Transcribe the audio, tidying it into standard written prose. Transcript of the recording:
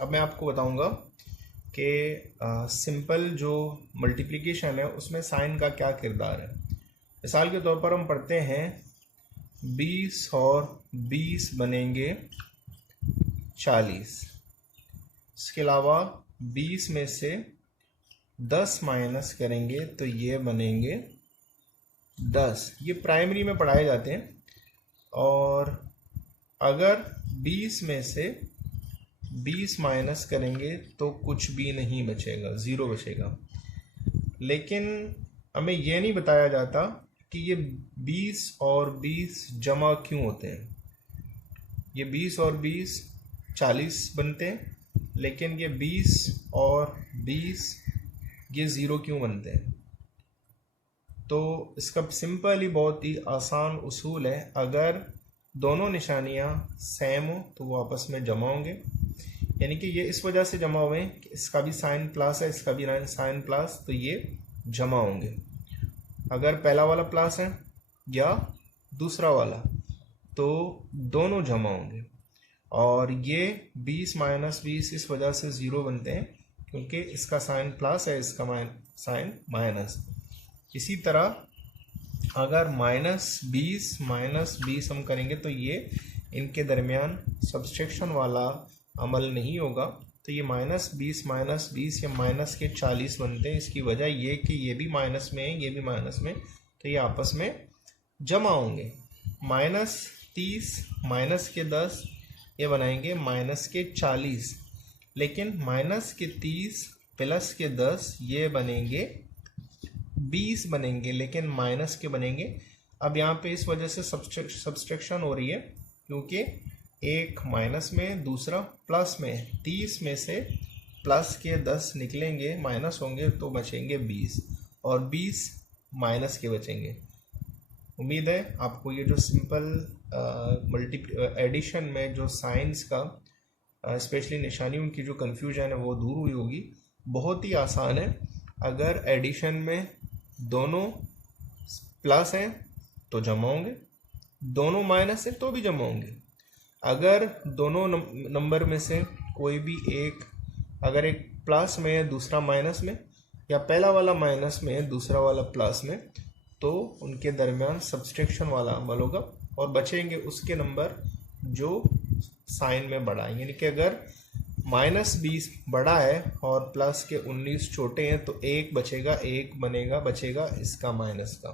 अब मैं आपको बताऊंगा कि सिंपल जो मल्टीप्लिकेशन है उसमें साइन का क्या किरदार है। मिसाल के तौर पर हम पढ़ते हैं 20 और 20 बनेंगे 40। इसके अलावा 20 में से 10 माइनस करेंगे तो ये बनेंगे 10। ये प्राइमरी में पढ़ाए जाते हैं। और अगर 20 में से 20 माइनस करेंगे तो कुछ भी नहीं बचेगा, ज़ीरो बचेगा। लेकिन हमें यह नहीं बताया जाता कि ये 20 और 20 जमा क्यों होते हैं। ये 20 और 20 40 बनते हैं, लेकिन ये 20 और 20 ये ज़ीरो क्यों बनते हैं। तो इसका सिंपल ही बहुत ही आसान उसूल है, अगर दोनों निशानियां सेम हो तो वो आपस में जमा होंगे। यानी कि ये इस वजह से जमा हुए हैं कि इसका भी साइन प्लस है, इसका भी साइन प्लस, तो ये जमा होंगे। अगर पहला वाला प्लस है या दूसरा वाला तो दोनों जमा होंगे। और ये 20 माइनस 20 इस वजह से ज़ीरो बनते हैं क्योंकि इसका साइन प्लस है, इसका साइन माइनस। इसी तरह अगर माइनस 20 हम करेंगे तो ये इनके दरमियान सब्सट्रैक्शन वाला अमल नहीं होगा। तो ये -20 या माइनस के 40 बनते हैं। इसकी वजह ये कि ये भी माइनस में है, ये भी माइनस में, तो ये आपस में जमा होंगे। -30 माइनस के 10 ये बनाएंगे माइनस के 40। लेकिन माइनस के 30 प्लस के 10 ये बनेंगे 20 बनेंगे, लेकिन माइनस के बनेंगे। अब यहाँ पे इस वजह से सब्सट्रैक्शन हो रही है क्योंकि एक माइनस में दूसरा प्लस में। 30 में से प्लस के 10 निकलेंगे, माइनस होंगे तो बचेंगे 20, और 20 माइनस के बचेंगे। उम्मीद है आपको ये जो सिंपल एडिशन में जो साइंस का स्पेशली निशानियों की जो कन्फ्यूजन है वो दूर हुई होगी। बहुत ही आसान है। अगर एडिशन में दोनों प्लस हैं तो जमा होंगे, दोनों माइनस हैं तो भी जमा होंगे। अगर दोनों नंबर में से कोई भी एक, अगर एक प्लस में है दूसरा माइनस में, या पहला वाला माइनस में है दूसरा वाला प्लस में, तो उनके दरमियान सब्सट्रैक्शन वाला अमल होगा और बचेंगे उसके नंबर जो साइन में बड़ा है। यानी कि अगर -20 बड़ा है और प्लस के 19 छोटे हैं तो एक बचेगा, एक बचेगा इसका माइनस का।